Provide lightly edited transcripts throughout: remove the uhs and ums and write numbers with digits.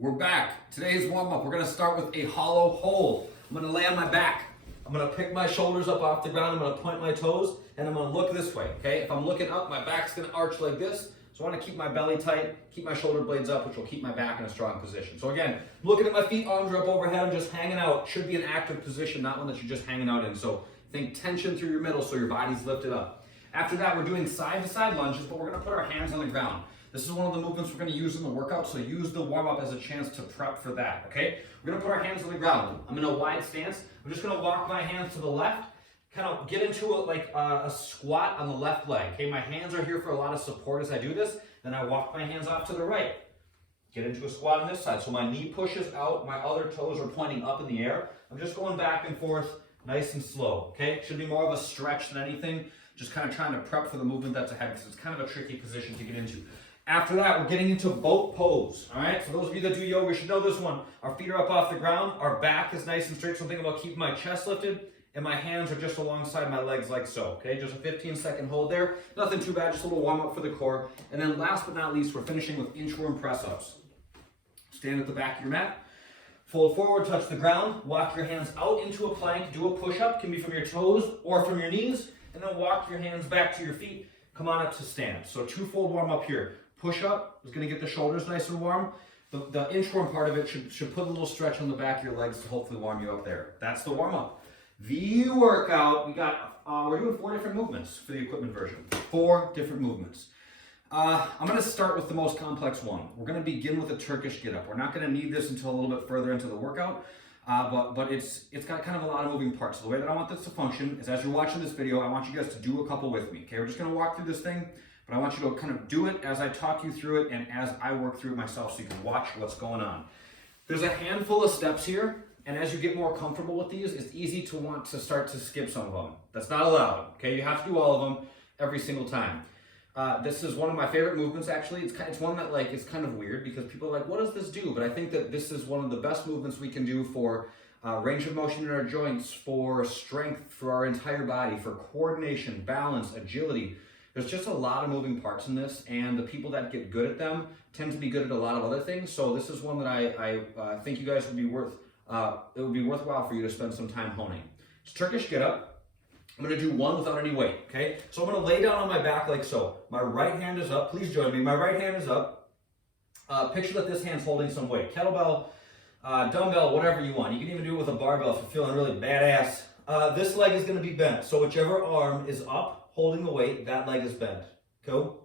We're back. Today's warm-up, we're gonna start with a hollow hold. I'm gonna lay on my back. I'm gonna pick my shoulders up off the ground. I'm gonna point my toes, and I'm gonna look this way, okay? If I'm looking up, my back's gonna arch like this. So I wanna keep my belly tight, keep my shoulder blades up, which will keep my back in a strong position. So again, looking at my feet, arms are up overhead, I'm just hanging out. Should be an active position, not one that you're just hanging out in. So think tension through your middle so your body's lifted up. After that, we're doing side-to-side lunges, but we're gonna put our hands on the ground. This is one of the movements we're going to use in the workout, so use the warm-up as a chance to prep for that, okay? We're going to put our hands on the ground. I'm in a wide stance. I'm just going to walk my hands to the left, kind of get into a squat on the left leg, okay? My hands are here for a lot of support as I do this. Then I walk my hands off to the right. Get into a squat on this side. So my knee pushes out, my other toes are pointing up in the air. I'm just going back and forth, nice and slow, okay? It should be more of a stretch than anything. Just kind of trying to prep for the movement that's ahead because it's kind of a tricky position to get into. After that, we're getting into boat pose, all right? For those of you that do yoga, you should know this one. Our feet are up off the ground, our back is nice and straight, so think about keeping my chest lifted, and my hands are just alongside my legs like so, okay? Just a 15-second hold there. Nothing too bad, just a little warm-up for the core. And then last but not least, we're finishing with inchworm press-ups. Stand at the back of your mat, fold forward, touch the ground, walk your hands out into a plank, do a push-up, can be from your toes or from your knees, and then walk your hands back to your feet, come on up to stand. So two-fold warm-up here. Push up is going to get the shoulders nice and warm. The inchworm part of it should put a little stretch on the back of your legs to hopefully warm you up there. That's the warm up. The workout, we're doing 4 different movements for the equipment version. 4 different movements. I'm going to start with the most complex one. We're going to begin with a Turkish get up. We're not going to need this until a little bit further into the workout, but it's got kind of a lot of moving parts. So the way that I want this to function is as you're watching this video, I want you guys to do a couple with me. Okay, we're just going to walk through this thing. But I want you to kind of do it as I talk you through it and as I work through it myself so you can watch what's going on. There's a handful of steps here, and as you get more comfortable with these, it's easy to want to start to skip some of them. That's not allowed, okay? You have to do all of them every single time. This is one of my favorite movements, actually. It's one that is kind of weird because people are like, what does this do? But I think that this is one of the best movements we can do for range of motion in our joints, for strength, for our entire body, for coordination, balance, agility. There's just a lot of moving parts in this, and the people that get good at them tend to be good at a lot of other things. So this is one that I think you guys would be it would be worthwhile for you to spend some time honing. It's Turkish get up. I'm going to do one without any weight, okay? So I'm going to lay down on my back like so. My right hand is up. Please join me. My right hand is up. Picture that this hand's holding some weight. Kettlebell, dumbbell, whatever you want. You can even do it with a barbell if you're feeling really badass. This leg is going to be bent. So whichever arm is up, holding the weight, that leg is bent. Cool?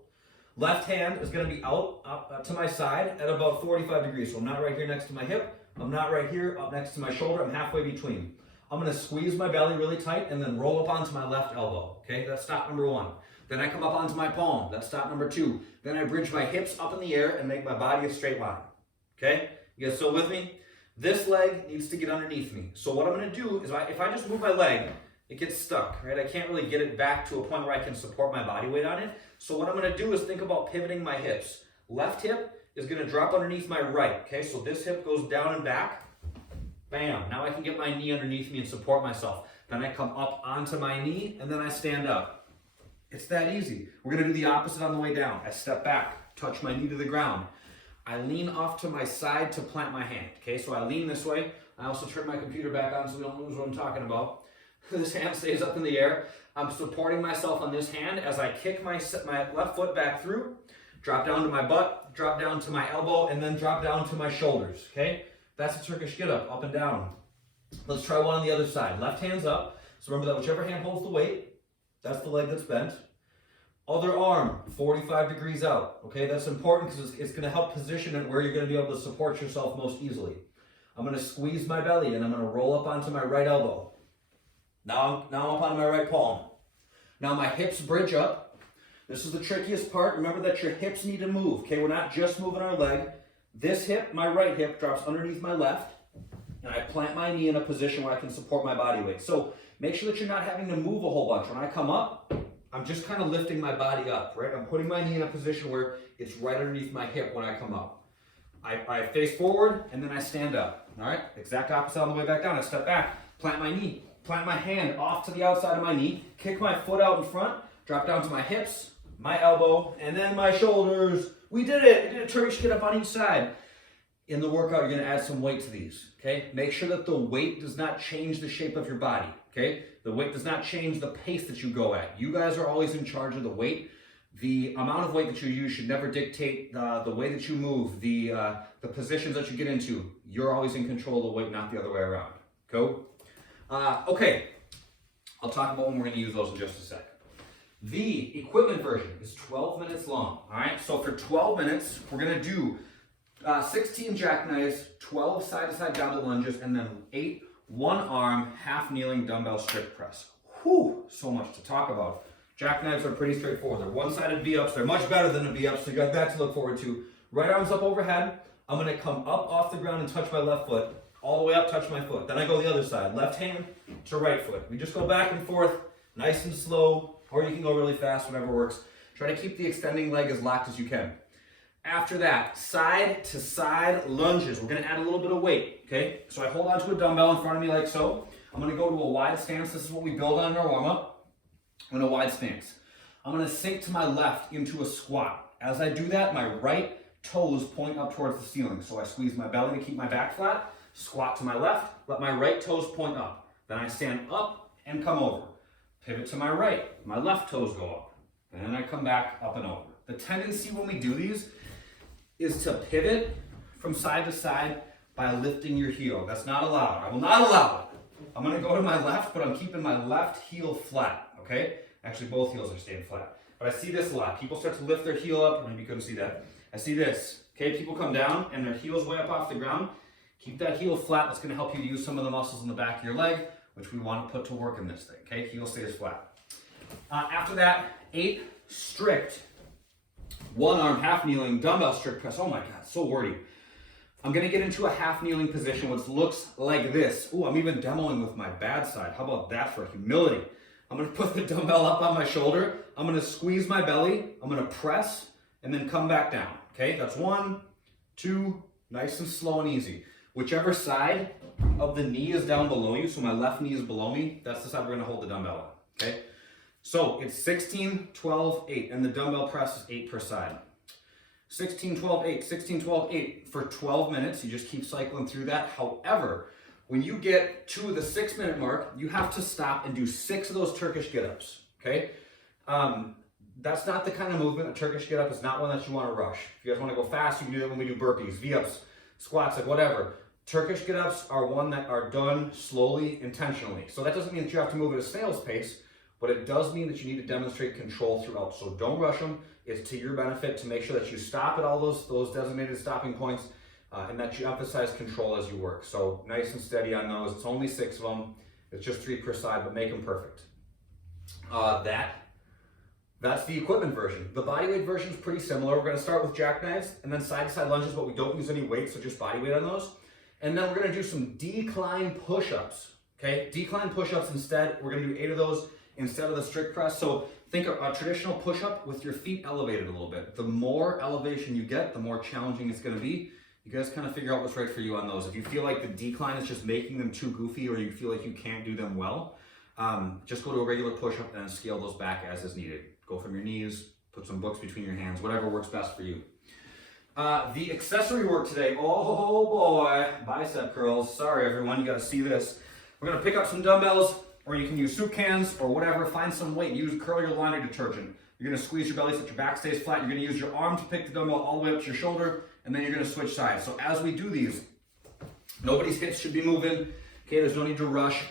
Left hand is going to be out to my side at about 45 degrees. So I'm not right here next to my hip. I'm not right here up next to my shoulder. I'm halfway between. I'm going to squeeze my belly really tight and then roll up onto my left elbow. Okay? That's stop number 1. Then I come up onto my palm. That's stop number 2. Then I bridge my hips up in the air and make my body a straight line. Okay? You guys still with me? This leg needs to get underneath me. So what I'm going to do is if I just move my leg, it gets stuck, right? I can't really get it back to a point where I can support my body weight on it. So what I'm going to do is think about pivoting my hips. Left hip is going to drop underneath my right, okay? So this hip goes down and back. Bam. Now I can get my knee underneath me and support myself. Then I come up onto my knee, and then I stand up. It's that easy. We're going to do the opposite on the way down. I step back, touch my knee to the ground. I lean off to my side to plant my hand, okay? So I lean this way. I also turn my computer back on so we don't lose what I'm talking about. This hand stays up in the air. I'm supporting myself on this hand as I kick my left foot back through, drop down to my butt, drop down to my elbow, and then drop down to my shoulders, okay? That's a Turkish get up and down. Let's try one on the other side. Left hand's up. So remember that whichever hand holds the weight, that's the leg that's bent. Other arm, 45 degrees out, okay? That's important because it's going to help position it where you're going to be able to support yourself most easily. I'm going to squeeze my belly and I'm going to roll up onto my right elbow. Now I'm up on my right palm. Now my hips bridge up. This is the trickiest part. Remember that your hips need to move, okay? We're not just moving our leg. This hip, my right hip, drops underneath my left, and I plant my knee in a position where I can support my body weight. So make sure that you're not having to move a whole bunch. When I come up, I'm just kind of lifting my body up, right? I'm putting my knee in a position where it's right underneath my hip when I come up. I face forward, and then I stand up, all right? Exact opposite on the way back down. I step back, plant my knee. Plant my hand off to the outside of my knee, kick my foot out in front, drop down to my hips, my elbow, and then my shoulders. We did it. I did a Turkish get up on each side. In the workout, you're gonna add some weight to these, okay? Make sure that the weight does not change the shape of your body, okay? The weight does not change the pace that you go at. You guys are always in charge of the weight. The amount of weight that you use should never dictate the way that you move, the positions that you get into. You're always in control of the weight, not the other way around. Go. Okay, I'll talk about when we're gonna use those in just a second. The equipment version is 12 minutes long, all right? So for 12 minutes, we're gonna do 16 jackknives, 12 side-to-side goblet lunges, and then 8 one-arm half kneeling dumbbell strict press. Whew, so much to talk about. Jackknives are pretty straightforward. They're one-sided V-ups. They're much better than a V-up, so you got that to look forward to. Right arms up overhead. I'm gonna come up off the ground and touch my left foot. All the way up, touch my foot. Then I go the other side, left hand to right foot. We just go back and forth, nice and slow, or you can go really fast, whatever works. Try to keep the extending leg as locked as you can. After that, side to side lunges. We're gonna add a little bit of weight, okay? So I hold onto a dumbbell in front of me like so. I'm gonna go to a wide stance. This is what we build on in our warm-up. I'm in a wide stance. I'm gonna sink to my left into a squat. As I do that, my right toes point up towards the ceiling. So I squeeze my belly to keep my back flat, squat to my left, let my right toes point up. Then I stand up and come over. Pivot to my right, my left toes go up. And then I come back up and over. The tendency when we do these is to pivot from side to side by lifting your heel. That's not allowed. I will not allow it. I'm gonna go to my left, but I'm keeping my left heel flat, okay? Actually, both heels are staying flat. But I see this a lot. People start to lift their heel up, maybe you couldn't see that. I see this, okay? People come down and their heel's way up off the ground. Keep that heel flat. That's gonna help you use some of the muscles in the back of your leg, which we want to put to work in this thing, okay? Heel stays flat. After that, 8 strict one-arm half kneeling dumbbell strict press. Oh my God, so wordy. I'm gonna get into a half kneeling position, which looks like this. Ooh, I'm even demoing with my bad side. How about that for humility? I'm gonna put the dumbbell up on my shoulder. I'm gonna squeeze my belly. I'm gonna press and then come back down. Okay, that's 1, 2, nice and slow and easy. Whichever side of the knee is down below you, so my left knee is below me, that's the side we're gonna hold the dumbbell on, okay? So it's 16, 12, 8, and the dumbbell press is 8 per side. 16, 12, 8, 16, 12, 8 for 12 minutes. You just keep cycling through that. However, when you get to the 6-minute mark, you have to stop and do 6 of those Turkish get-ups, okay? That's not the kind of movement. A Turkish get-up is not one that you want to rush. If you guys want to go fast, you can do that when we do burpees, V-ups, squats, like whatever. Turkish get-ups are one that are done slowly, intentionally. So that doesn't mean that you have to move at a snail's pace, but it does mean that you need to demonstrate control throughout. So don't rush them. It's to your benefit to make sure that you stop at all those designated stopping points and that you emphasize control as you work. So nice and steady on those. It's only 6 of them. It's just 3 per side, but make them perfect. That's the equipment version. The bodyweight version is pretty similar. We're going to start with jackknives and then side-to-side lunges, but we don't use any weight, so just body weight on those. And then we're going to do some decline push-ups, okay? Decline push-ups instead. We're going to do 8 of those instead of the strict press. So think of a traditional push-up with your feet elevated a little bit. The more elevation you get, the more challenging it's going to be. You guys kind of figure out what's right for you on those. If you feel like the decline is just making them too goofy or you feel like you can't do them well, just go to a regular push-up and scale those back as is needed. Go from your knees, put some books between your hands, whatever works best for you. The accessory work today, oh boy, bicep curls. Sorry everyone, you gotta see this. We're gonna pick up some dumbbells, or you can use soup cans or whatever, find some weight, curl your laundry detergent. You're gonna squeeze your belly so that your back stays flat. You're gonna use your arm to pick the dumbbell all the way up to your shoulder, and then you're gonna switch sides. So as we do these, nobody's hips should be moving. Okay, there's no need to rush.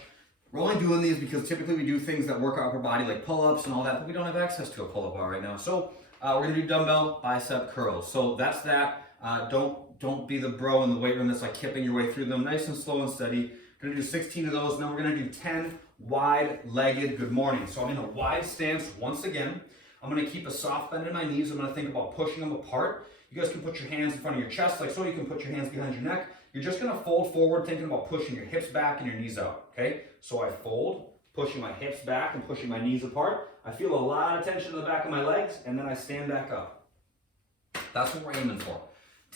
We're only doing these because typically we do things that work our upper body like pull-ups and all that, but we don't have access to a pull-up bar right now. So we're gonna do dumbbell bicep curls. So that's that. Don't be the bro in the weight room that's like kipping your way through them. Nice and slow and steady. We're gonna do 16 of those, and then we're gonna do 10 wide-legged good morning. So I'm in a wide stance once again. I'm gonna keep a soft bend in my knees. I'm gonna think about pushing them apart. You guys can put your hands in front of your chest like so. You can put your hands behind your neck. You're just gonna fold forward, thinking about pushing your hips back and your knees out, okay? So I fold, pushing my hips back and pushing my knees apart. I feel a lot of tension in the back of my legs, and then I stand back up. That's what we're aiming for.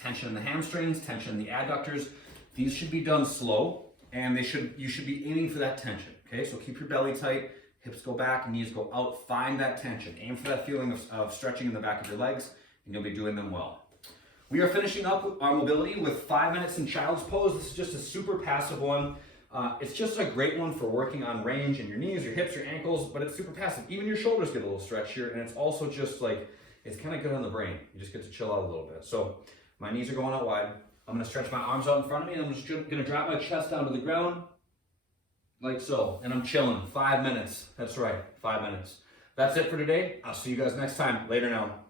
Tension in the hamstrings, tension in the adductors. These should be done slow, and you should be aiming for that tension, okay? So keep your belly tight, hips go back, knees go out. Find that tension. Aim for that feeling of stretching in the back of your legs, and you'll be doing them well. We are finishing up our mobility with 5 minutes in child's pose. This is just a super passive one. It's just a great one for working on range in your knees, your hips, your ankles, but it's super passive. Even your shoulders get a little stretch here, and it's also just like, it's kind of good on the brain. You just get to chill out a little bit. So my knees are going out wide. I'm gonna stretch my arms out in front of me, and I'm just gonna drop my chest down to the ground, like so. And I'm chilling, 5 minutes. That's right, 5 minutes. That's it for today. I'll see you guys next time. Later now.